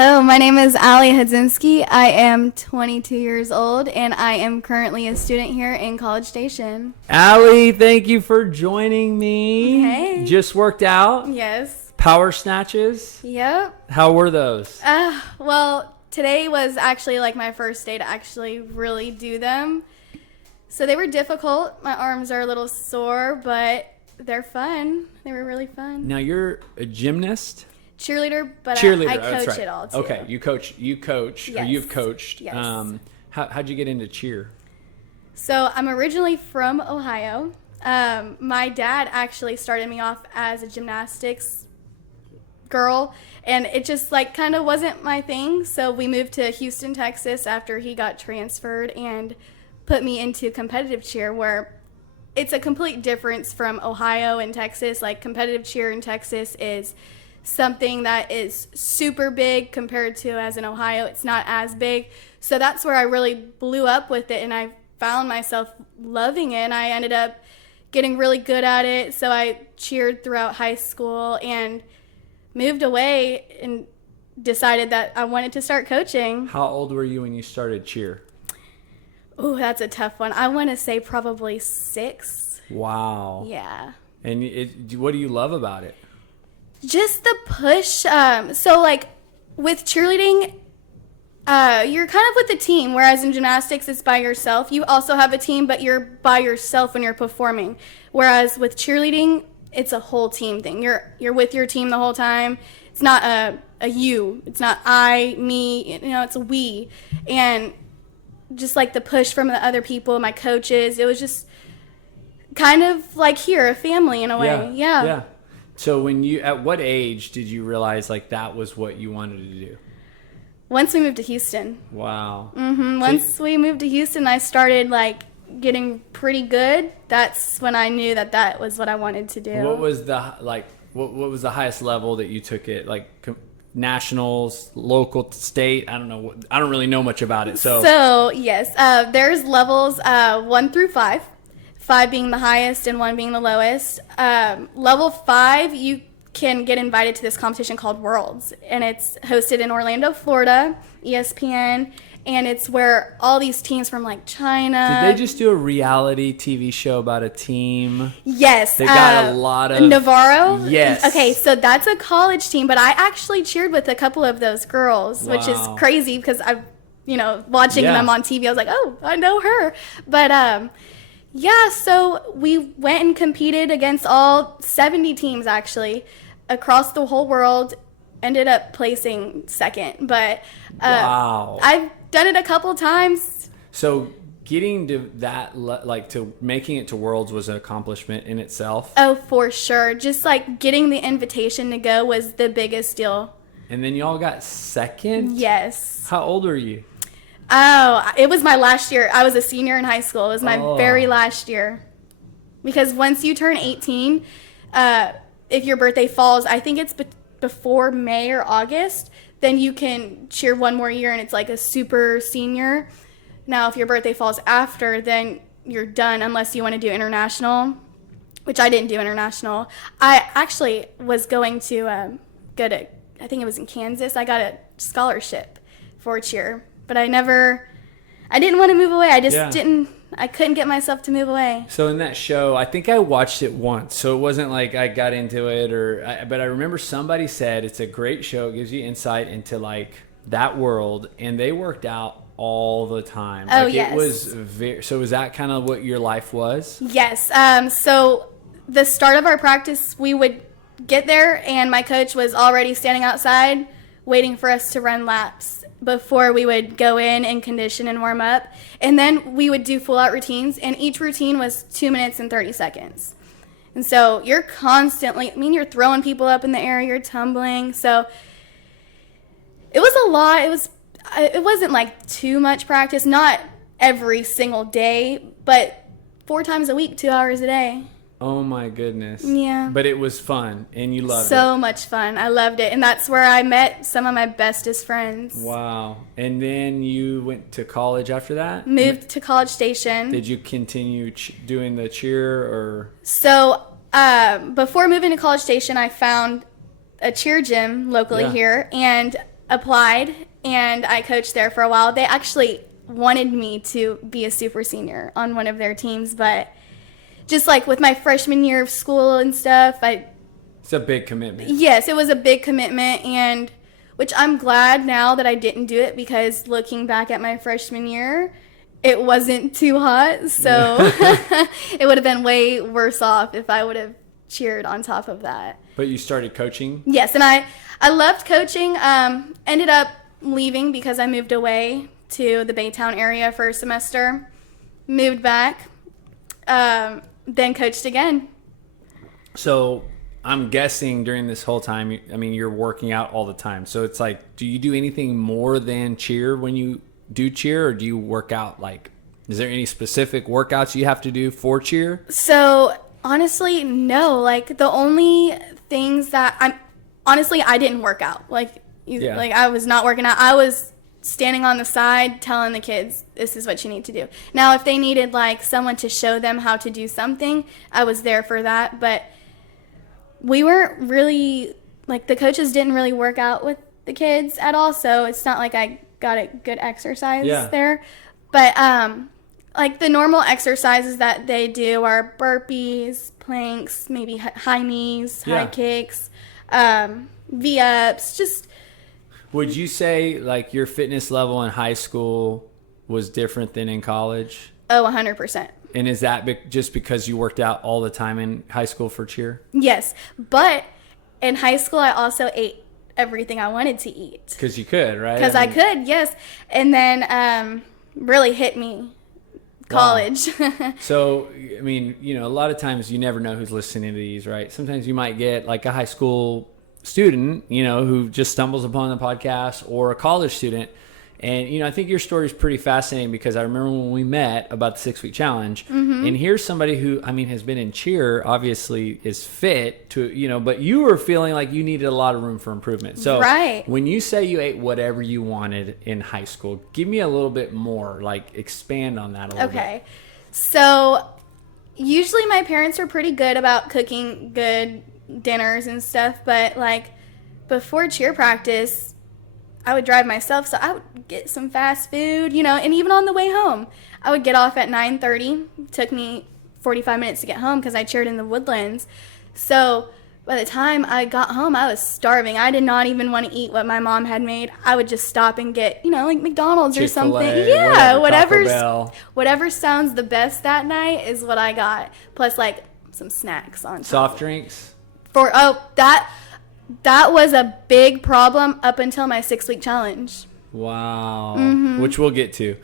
Hello, my name is Hudzinski. I am 22 years old, and I am currently a student here in College Station. Allie, thank you for joining me. Hey. Just worked out? Yes. Power snatches? Yep. How were those? Well, today was actually like my first day to actually really do them. So they were difficult. My arms are a little sore, but they're fun. They were really fun. Now you're a gymnast? Cheerleader, but Cheerleader, I that's coach right. it all too. Okay, you coach, Yes. or you've coached. Yes. How'd you get into cheer? So I'm originally from Ohio. My dad actually started me off as a gymnastics girl, and it just like kind of wasn't my thing. So we moved to Houston, Texas after he got transferred and put me into competitive cheer, where it's a complete difference from Ohio and Texas. Like competitive cheer in Texas is something that is super big compared to as in Ohio, it's not as big. So that's where I really blew up with it, and I found myself loving it, and I ended up getting really good at it. So I cheered throughout high school and moved away and decided that I wanted to start coaching. How old were you when you started cheer? Oh, that's a tough one. I want to say probably 6. Wow. Yeah. And what do you love about it? Just the push. So like with cheerleading, you're kind of with a team, whereas in gymnastics it's by yourself. You also have a team, but you're by yourself when you're performing. Whereas with cheerleading, it's a whole team thing. You're with your team the whole time. It's not a you. It's not I, me. It's a we. And just like the push from the other people, my coaches, it was just kind of like here, a family in a way. Yeah. So at what age did you realize like that was what you wanted to do? Once we moved to Houston. Wow. Once we moved to Houston, I started like getting pretty good. That's when I knew that was what I wanted to do. What was what was the highest level that you took it? Like nationals, local, state? I don't know. I don't really know much about it. So yes, there's levels 1 through 5. 5 being the highest and 1 being the lowest. Level 5, you can get invited to this competition called Worlds, and it's hosted in Orlando, Florida, ESPN, and it's where all these teams from like China. Did they just do a reality TV show about a team? Yes. They got a lot of Navarro? Yes. Okay, so that's a college team, but I actually cheered with a couple of those girls, which is crazy because I've, watching them on TV, I was like, oh, I know her. But yeah, so we went and competed against all 70 teams, actually, across the whole world. Ended up placing second, but wow. I've done it a couple times. So getting to that, to making it to Worlds was an accomplishment in itself? Oh, for sure. Just, like, getting the invitation to go was the biggest deal. And then y'all got second? Yes. How old are you? Oh, it was my last year. I was a senior in high school. It was my very last year. Because once you turn 18, if your birthday falls, I think it's before May or August, then you can cheer one more year and it's like a super senior. Now, if your birthday falls after, then you're done unless you want to do international, which I didn't do international. I actually was going to go to, I think it was in Kansas. I got a scholarship for cheer. But I didn't want to move away. I couldn't get myself to move away. So in that show, I think I watched it once. So it wasn't like I got into it but I remember somebody said it's a great show. It gives you insight into like that world, and they worked out all the time. Oh, like, yes. It was so was that kind of what your life was? Yes. So the start of our practice, we would get there and my coach was already standing outside waiting for us to run laps before we would go in and condition and warm up. And then we would do full out routines, and each routine was 2 minutes and 30 seconds. And so you're constantly, you're throwing people up in the air, you're tumbling. So it was a lot. It wasn't like too much practice, not every single day, but 4 times a week, 2 hours a day. Oh my goodness. Yeah. But it was fun and you loved it. So much fun. I loved it. And that's where I met some of my bestest friends. Wow. And then you went to college after that? Moved to College Station. Did you continue doing the cheer or? So before moving to College Station, I found a cheer gym locally here. And applied, and I coached there for a while. They actually wanted me to be a super senior on one of their teams, but just like with my freshman year of school and stuff, it's a big commitment. Yes, it was a big commitment, and which I'm glad now that I didn't do it, because looking back at my freshman year, it wasn't too hot, so it would have been way worse off if I would have cheered on top of that. But you started coaching? Yes, and I loved coaching. Ended up leaving because I moved away to the Baytown area for a semester. Moved back, then coached again. So I'm guessing during this whole time, I mean, you're working out all the time. So it's like, do you do anything more than cheer when you do cheer, or do you work out? Like, is there any specific workouts you have to do for cheer? So honestly, no. Like, the only things that I didn't work out. Like I was not working out. I was standing on the side telling the kids, this is what you need to do. Now, if they needed like someone to show them how to do something, I was there for that. But we weren't really, like, the coaches didn't really work out with the kids at all. So it's not like I got a good exercise there. But like the normal exercises that they do are burpees, planks, maybe high knees, high kicks, V-ups, just. Would you say like your fitness level in high school was different than in college? Oh, 100%. And is that just because you worked out all the time in high school for cheer? Yes, but in high school I also ate everything I wanted to eat. Because you could, right? Because I could, yes. And then really hit me college. Wow. So, I mean, you know, a lot of times you never know who's listening to these, right? Sometimes you might get like a high school student, you know, who just stumbles upon the podcast, or a college student. And, you know, I think your story is pretty fascinating, because I remember when we met about the 6-week challenge, and here's somebody who, I mean, has been in cheer, obviously is fit to, you know, but you were feeling like you needed a lot of room for improvement. So when you say you ate whatever you wanted in high school, give me a little bit more, like expand on that a little bit. Okay. So usually my parents were pretty good about cooking good dinners and stuff, but like before cheer practice, I would drive myself, so I would get some fast food, you know, and even on the way home, I would get off at 9:30. It took me 45 minutes to get home because I cheered in the Woodlands. So by the time I got home, I was starving. I did not even want to eat what my mom had made. I would just stop and get, you know, like McDonald's or something. Yeah, whatever sounds the best that night is what I got. Plus like some snacks on top. Soft drinks? That was a big problem up until my 6-week challenge. Wow. Which we'll get to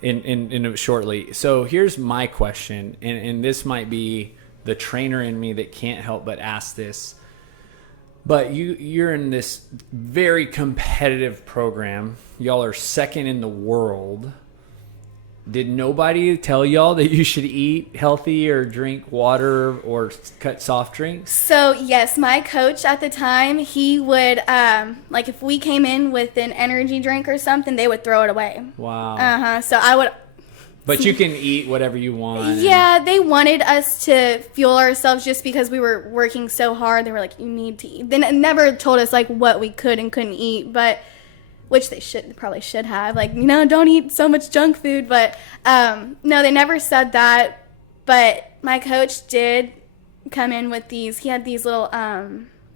in shortly. So here's my question, and this might be the trainer in me that can't help but ask this. But you're in this very competitive program. Y'all are second in the world. Did nobody tell y'all that you should eat healthy or drink water or cut soft drinks? So, yes, my coach at the time, he would, like if we came in with an energy drink or something, they would throw it away. Wow. So I would... But you can eat whatever you want. Yeah, they wanted us to fuel ourselves just because we were working so hard. They were like, you need to eat. They never told us like what we could and couldn't eat, but... which they probably should have, like, you know, don't eat so much junk food. But no, they never said that. But my coach did come in with he had these little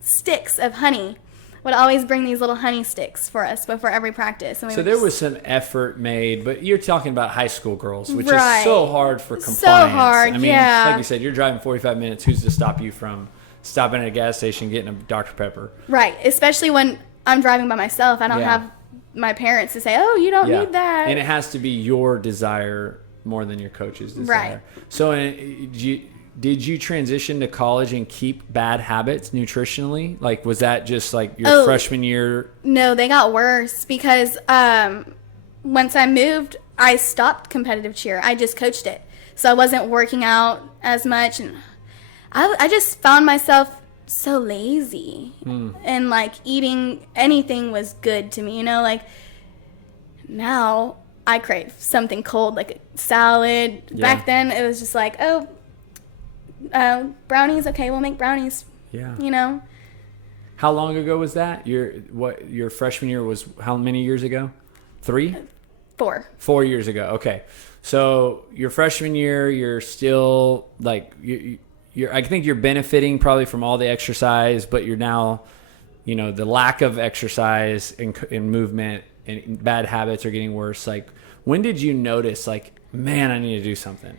sticks of honey. Would always bring these little honey sticks for us before every practice. And so there was some effort made, but you're talking about high school girls, which is so hard for compliance. So hard, I mean, like you said, you're driving 45 minutes. Who's to stop you from stopping at a gas station, getting a Dr. Pepper? Right, especially when I'm driving by myself. I don't have my parents to say, oh, you don't need that. And it has to be your desire more than your coach's desire. Right. So did you transition to college and keep bad habits nutritionally? Like, was that just like your freshman year? No, they got worse because once I moved, I stopped competitive cheer. I just coached it. So I wasn't working out as much. And I just found myself so lazy, and like eating anything was good to me, you know. Like now I crave something cold, like a salad. Back then it was just like, brownies, okay, we'll make brownies, you know. How long ago was that? Your freshman year was how many years ago? 3? 4. 4 years ago. Okay. So your freshman year, you're still like I think you're benefiting probably from all the exercise, but you're now, the lack of exercise and movement and bad habits are getting worse. Like, when did you notice, like, man, I need to do something?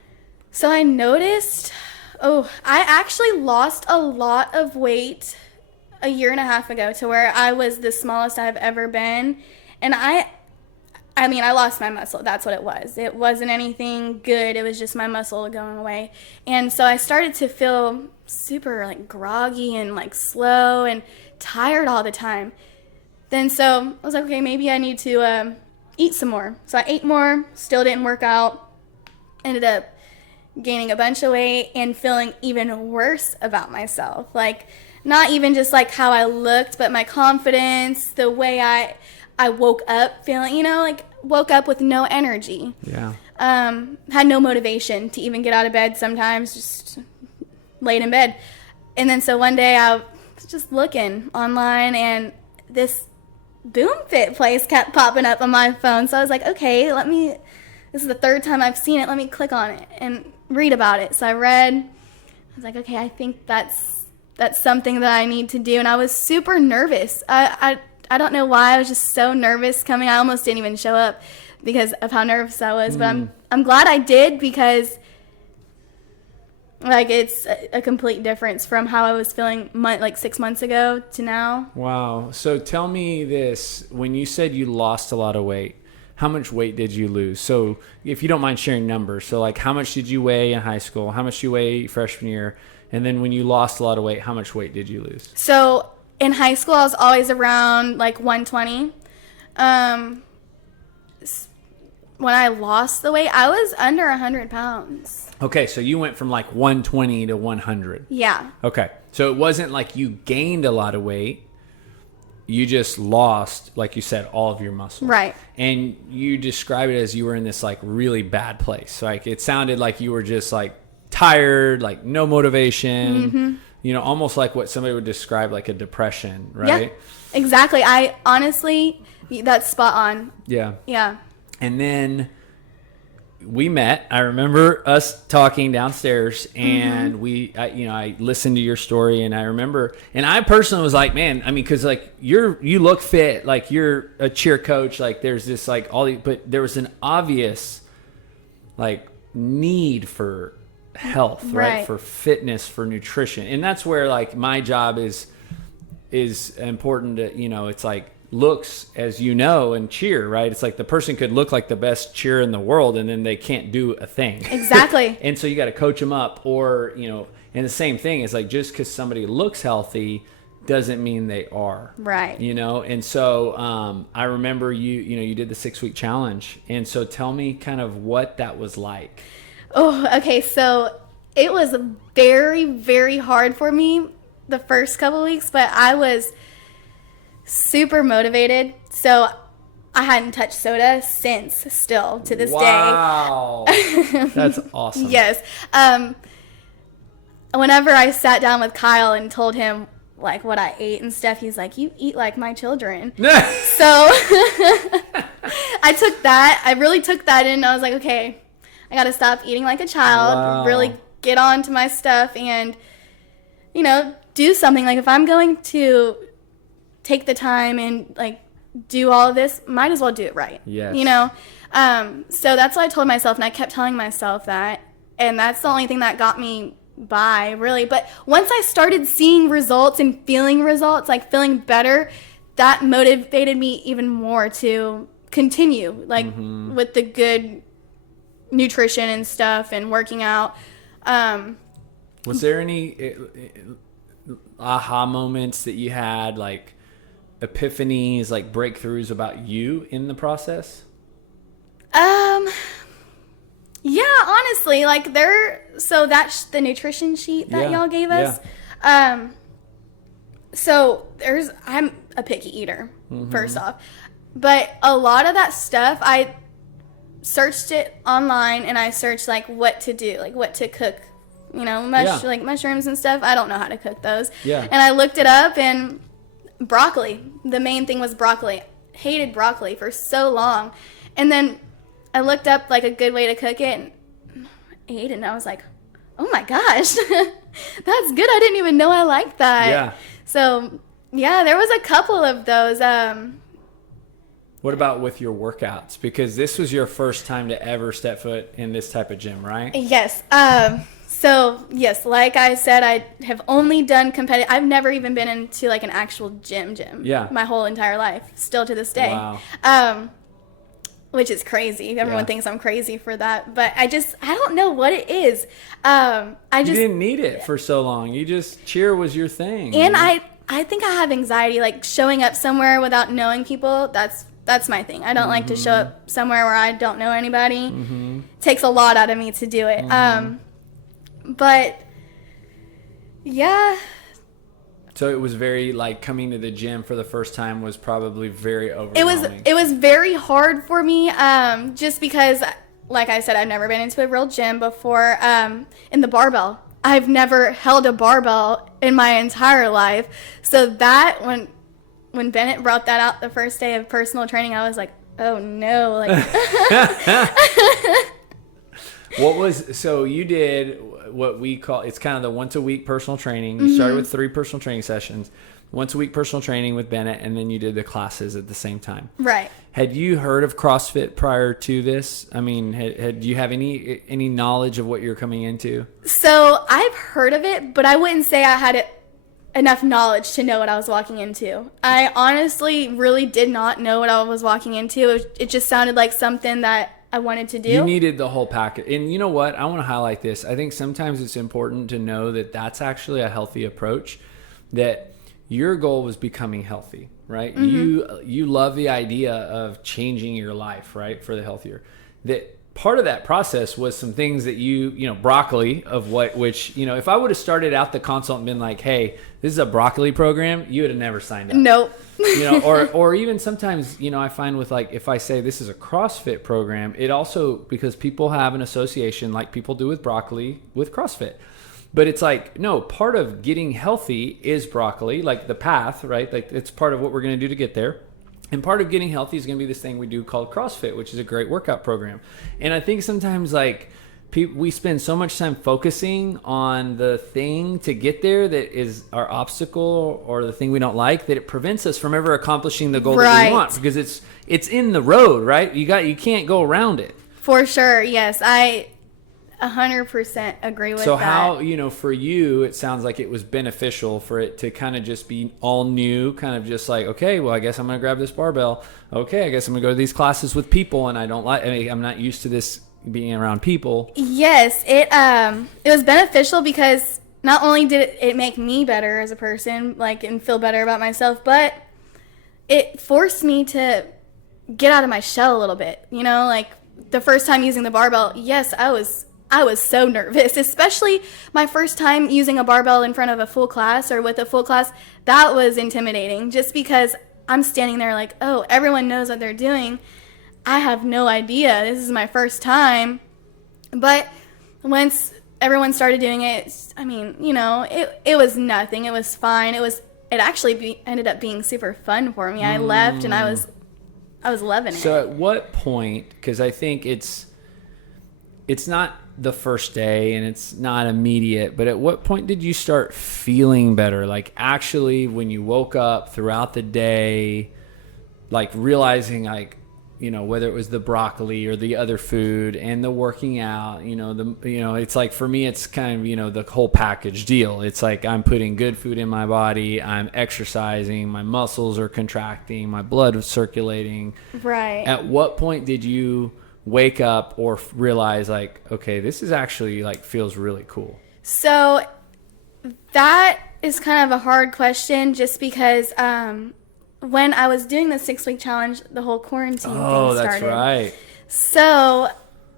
So I noticed, I actually lost a lot of weight a year and a half ago to where I was the smallest I've ever been. And I lost my muscle. That's what it was. It wasn't anything good. It was just my muscle going away. And so I started to feel super like groggy and like slow and tired all the time. Then so I was like, okay, maybe I need to eat some more. So I ate more, still didn't work out. Ended up gaining a bunch of weight and feeling even worse about myself. Like, not even just like how I looked, but my confidence, the way I woke up feeling, woke up with no energy. Yeah. Had no motivation to even get out of bed sometimes, just laid in bed. And then so one day I was just looking online and this BoomFit place kept popping up on my phone. So I was like, okay, this is the 3rd time I've seen it. Let me click on it and read about it. So I read. I was like, okay, I think that's something that I need to do. And I was super nervous. I don't know why. I was just so nervous coming. I almost didn't even show up because of how nervous I was. But I'm glad I did, because like it's a complete difference from how I was feeling like 6 months ago to now. Wow. So tell me this. When you said you lost a lot of weight, how much weight did you lose? So if you don't mind sharing numbers. So like, how much did you weigh in high school? How much did you weigh freshman year? And then when you lost a lot of weight, how much weight did you lose? So in high school, I was always around like 120. When I lost the weight, I was under 100 pounds. Okay, so you went from like 120 to 100. Yeah. Okay, so it wasn't like you gained a lot of weight. You just lost, like you said, all of your muscle. Right. And you describe it as you were in this like really bad place. Like, it sounded like you were just like tired, like no motivation, almost like what somebody would describe like a depression, right? Yeah, exactly. I honestly, that's spot on. Yeah. Yeah. And then we met. I remember us talking downstairs, and I listened to your story, and I remember, and I personally was like, man, I mean, because like you look fit, like you're a cheer coach, like there's this like but there was an obvious like need for health, right? For fitness, for nutrition, and that's where like my job is important to, it's like looks, as and cheer, right? It's like the person could look like the best cheer in the world and then they can't do a thing. Exactly. And so you got to coach them up, or and the same thing is like, just because somebody looks healthy doesn't mean they are, right? And so I remember you did the 6-week challenge, and so tell me kind of what that was like. Oh, okay. So it was very, very hard for me the first couple of weeks, but I was super motivated. So I hadn't touched soda since, still to this day. Wow. That's awesome. Yes. Whenever I sat down with Kyle and told him like what I ate and stuff, he's like, you eat like my children. So I really took that in. I was like, okay, I got to stop eating like a child, wow. Really get on to my stuff and, do something. Like, if I'm going to take the time and like do all of this, might as well do it right. Yes. So that's what I told myself, and I kept telling myself that, and that's the only thing that got me by, really. But once I started seeing results and feeling results, like feeling better, that motivated me even more to continue, like with the good nutrition and stuff and working out. Was there any aha moments that you had, like epiphanies, like breakthroughs about you in the process? Yeah, honestly, like so that's the nutrition sheet that y'all gave us. Yeah. So I'm a picky eater, first off, but a lot of that stuff, I searched it online, and I searched like what to do, like what to cook, like mushrooms and stuff. I don't know how to cook those. Yeah. And I looked it up, and broccoli. The main thing was broccoli. Hated broccoli for so long. And then I looked up like a good way to cook it and ate it, and I was like, oh my gosh, that's good. I didn't even know I liked that. Yeah. So, yeah, there was a couple of those. What about with your workouts? Because this was your first time to ever step foot in this type of gym, right? Yes. So, yes, like I said, I have only done competitive. I've never even been into like an actual gym. Yeah. My whole entire life, still to this day. Wow. Which is crazy. Everyone thinks I'm crazy for that, but I don't know what it is. You didn't need it for so long. Cheer was your thing. And I think I have anxiety, like showing up somewhere without knowing people. That's my thing. I don't like to show up somewhere where I don't know anybody. It takes a lot out of me to do it. But yeah. So it was very, like, coming to the gym for the first time was probably very overwhelming. It was very hard for me, just because, like I said, I've never been into a real gym before. In the barbell, I've never held a barbell in my entire life. So that when Bennett brought that out the first day of personal training, I was like, oh no, like. So you did what we call, it's kind of the once a week personal training. You started with 3 personal training sessions, once a week personal training with Bennett, and then you did the classes at the same time. Right. Had you heard of CrossFit prior to this? I mean, had you have any knowledge of what you're coming into? So I've heard of it, but I wouldn't say I had enough knowledge to know what I was walking into. I honestly really did not know what I was walking into. It just sounded like something that I wanted to do. You needed the whole package. And you know what? I want to highlight this. I think sometimes it's important to know that that's actually a healthy approach, that your goal was becoming healthy, right? You love the idea of changing your life, right, for the healthier. That part of that process was some things that broccoli which if I would have started out the consult and been like, hey, this is a broccoli program, you would have never signed up. Nope. or even sometimes, I find with, like, if I say this is a CrossFit program, it also, because people have an association like people do with broccoli with CrossFit. But it's like, no, part of getting healthy is broccoli, like the path, right? Like, it's part of what we're going to do to get there. And part of getting healthy is going to be this thing we do called CrossFit, which is a great workout program. And I think sometimes, like, we spend so much time focusing on the thing to get there that is our obstacle or the thing we don't like, that it prevents us from ever accomplishing the goal that we want, because it's in the road, right? You can't go around it. For sure, yes. I 100% agree with that. So how, for you, it sounds like it was beneficial for it to kind of just be all new, kind of just like, okay, well, I guess I'm going to grab this barbell. Okay, I guess I'm going to go to these classes with people, and I'm not used to this being around people. Yes, it was beneficial because not only did it make me better as a person, like, and feel better about myself, but it forced me to get out of my shell a little bit. Like the first time using the barbell, yes, I was so nervous, especially my first time using a barbell in front of a full class or with a full class. That was intimidating, just because I'm standing there like, oh, everyone knows what they're doing. I have no idea. This is my first time. But once everyone started doing it, it was nothing. It was fine. It actually ended up being super fun for me. I left and I was loving it. So at what point, because I think it's not the first day and it's not immediate, but at what point did you start feeling better? Like, actually, when you woke up throughout the day, like realizing, like, whether it was the broccoli or the other food and the working out, it's like, for me, it's kind of, the whole package deal. It's like, I'm putting good food in my body, I'm exercising, my muscles are contracting, my blood is circulating. Right. At what point did you wake up or realize, like, okay, this is actually, like, feels really cool? So that is kind of a hard question, just because when I was doing the 6-week challenge, the whole quarantine thing started. Oh, that's right. So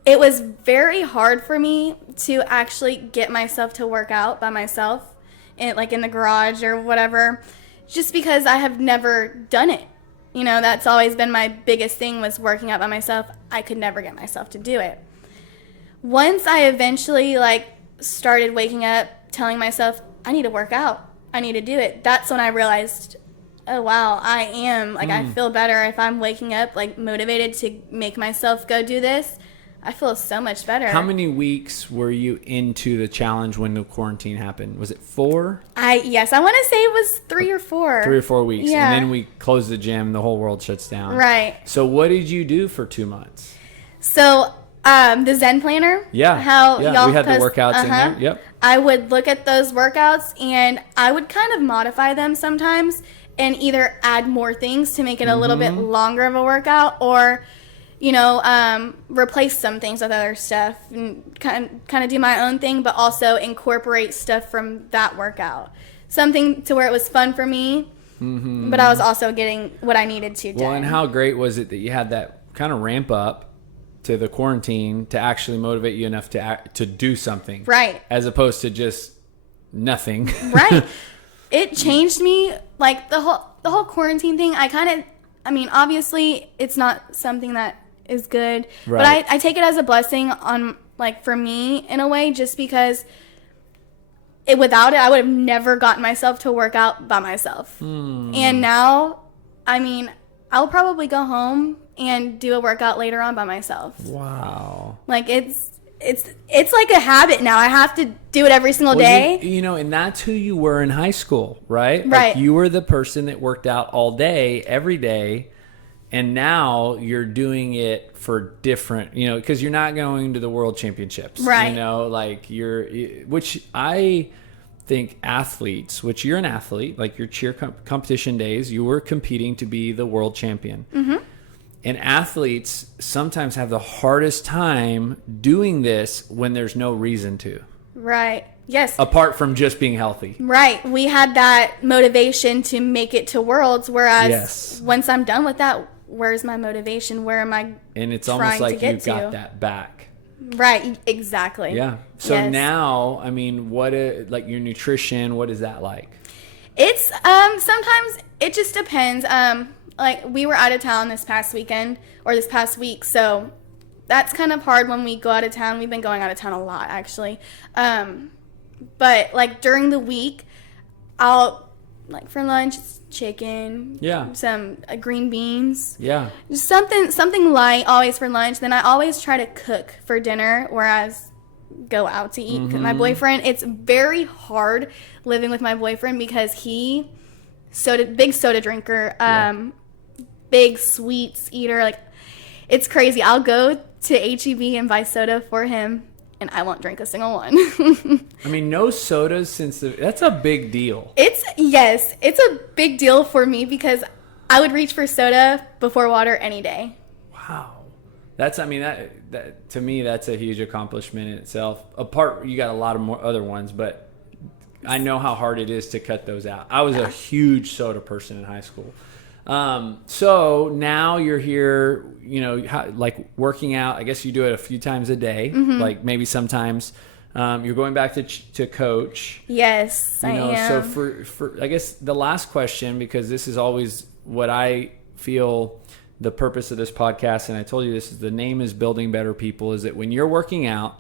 it was very hard for me to actually get myself to work out by myself, in the garage or whatever, just because I have never done it. That's always been my biggest thing, was working out by myself. I could never get myself to do it. Once I eventually, started waking up, telling myself, I need to work out, I need to do it, that's when I realized, oh wow, I am like I feel better if I'm waking up like motivated to make myself go do this. I feel so much better. How many weeks were you into the challenge when the quarantine happened? Was it 4? Yes, I want to say it was 3 or 4. 3 or 4 weeks. Yeah. And then we closed the gym. The whole world shuts down. Right. So what did you do for 2 months? So the Zen planner. Yeah. How y'all we had post, the workouts in there. Yep. I would look at those workouts and I would kind of modify them sometimes and either add more things to make it a little bit longer of a workout or, you know, replace some things with other stuff and kind of do my own thing, but also incorporate stuff from that workout. Something to where it was fun for me, but I was also getting what I needed to do. Well, and how great was it that you had that kind of ramp up to the quarantine to actually motivate you enough to do something, right? As opposed to just nothing, right? It changed me, like the whole quarantine thing. I mean, obviously, it's not something that is good, right. But I take it as a blessing on, like, for me in a way, just because without it, I would have never gotten myself to work out by myself. And now, I mean, I'll probably go home and do a workout later on by myself. Wow. Like it's like a habit now. I have to do it every single day. You know, and that's who you were in high school, right? Right. Like you were the person that worked out all day, every day. And now you're doing it for different, you know, because you're not going to the World Championships. Right. You know, like which I think athletes, which you're an athlete, like your cheer competition days, you were competing to be the world champion. And athletes sometimes have the hardest time doing this when there's no reason to. Right. Yes. Apart from just being healthy. Right. We had that motivation to make it to Worlds, whereas once I'm done with that, where's my motivation? Where am I? And it's almost like you got that back. Right. Exactly. Yeah. So now, I mean, like your nutrition, what is that like? It's sometimes it just depends. Like we were out of town this past weekend or this past week, so that's kind of hard when we go out of town. We've been going out of town a lot, actually. But like during the week, I'll like for lunch chicken, some green beans, just something light always for lunch. Then I always try to cook for dinner, whereas go out to eat. My boyfriend, it's very hard living with my boyfriend because he big soda drinker, big sweets eater. Like it's crazy. I'll go to H-E-B and buy soda for him and I won't drink a single one. I mean, no sodas that's a big deal. It's a big deal for me because I would reach for soda before water any day. Wow. That to me, that's a huge accomplishment in itself. You got a lot of more other ones, but I know how hard it is to cut those out. I was a huge soda person in high school. So now you're here, you know, like working out. I guess you do it a few times a day, like maybe sometimes you're going back to coach. Yes, I am. So for I guess the last question, because this is always what I feel the purpose of this podcast, and I told you the name is Building Better People, is that when you're working out,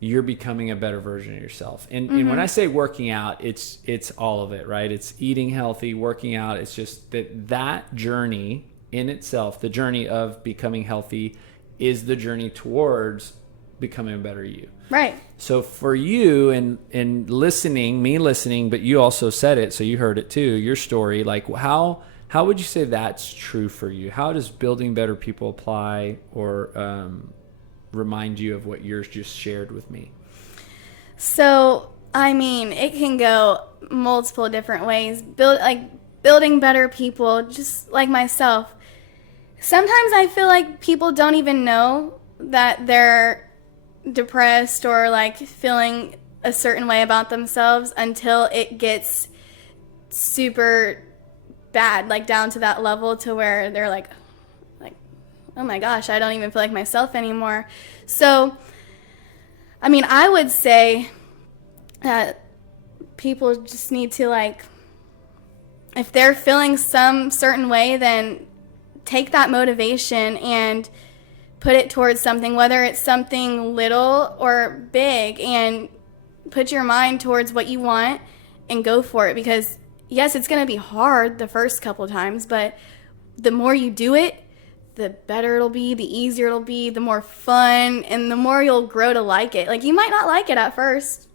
you're becoming a better version of yourself. And when I say working out, it's all of it, right? It's eating healthy, working out. It's just that journey in itself, the journey of becoming healthy, is the journey towards becoming a better you. Right. So for you and listening, but you also said it, so you heard it too, your story, like how would you say that's true for you? How does Building Better People apply or remind you of what yours just shared with me? So, I mean, it can go multiple different ways. Building better people, just like myself. Sometimes I feel like people don't even know that they're depressed or like feeling a certain way about themselves until it gets super bad, like down to that level to where they're like, oh my gosh, I don't even feel like myself anymore. So, I mean, I would say that people just need to, like, if they're feeling some certain way, then take that motivation and put it towards something, whether it's something little or big, and put your mind towards what you want and go for it, because yes, it's going to be hard the first couple of times, but the more you do it, the better it'll be, the easier it'll be, the more fun, and the more you'll grow to like it. Like, you might not like it at first.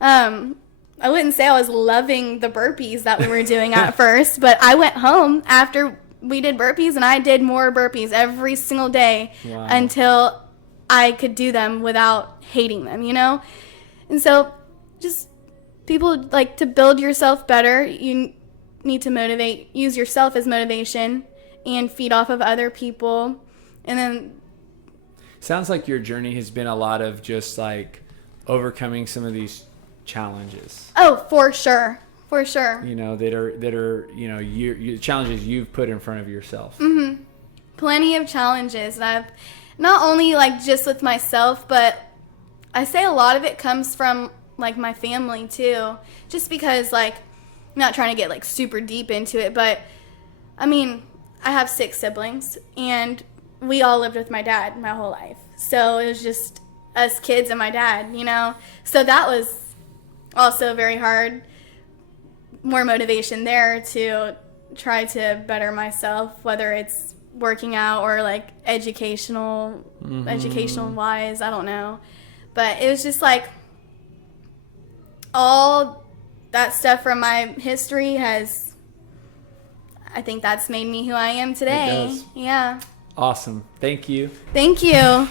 I wouldn't say I was loving the burpees that we were doing at first, but I went home after we did burpees, and I did more burpees every single day until I could do them without hating them, you know? And so just people like to build yourself better. You need to use yourself as motivation and feed off of other people. And then sounds like your journey has been a lot of just like overcoming some of these challenges. Oh, for sure. For sure. You know, that are challenges you've put in front of yourself. Mm-hmm. Plenty of challenges. And I've not only like just with myself, but I say a lot of it comes from like my family too. Just because like, I'm not trying to get like super deep into it, but I mean, I have 6 siblings and we all lived with my dad my whole life. So it was just us kids and my dad, you know? So that was also very hard. More motivation there to try to better myself, whether it's working out or like educational wise, I don't know. But it was just like all that stuff from my history I think that's made me who I am today. It does. Yeah. Awesome. Thank you. Thank you.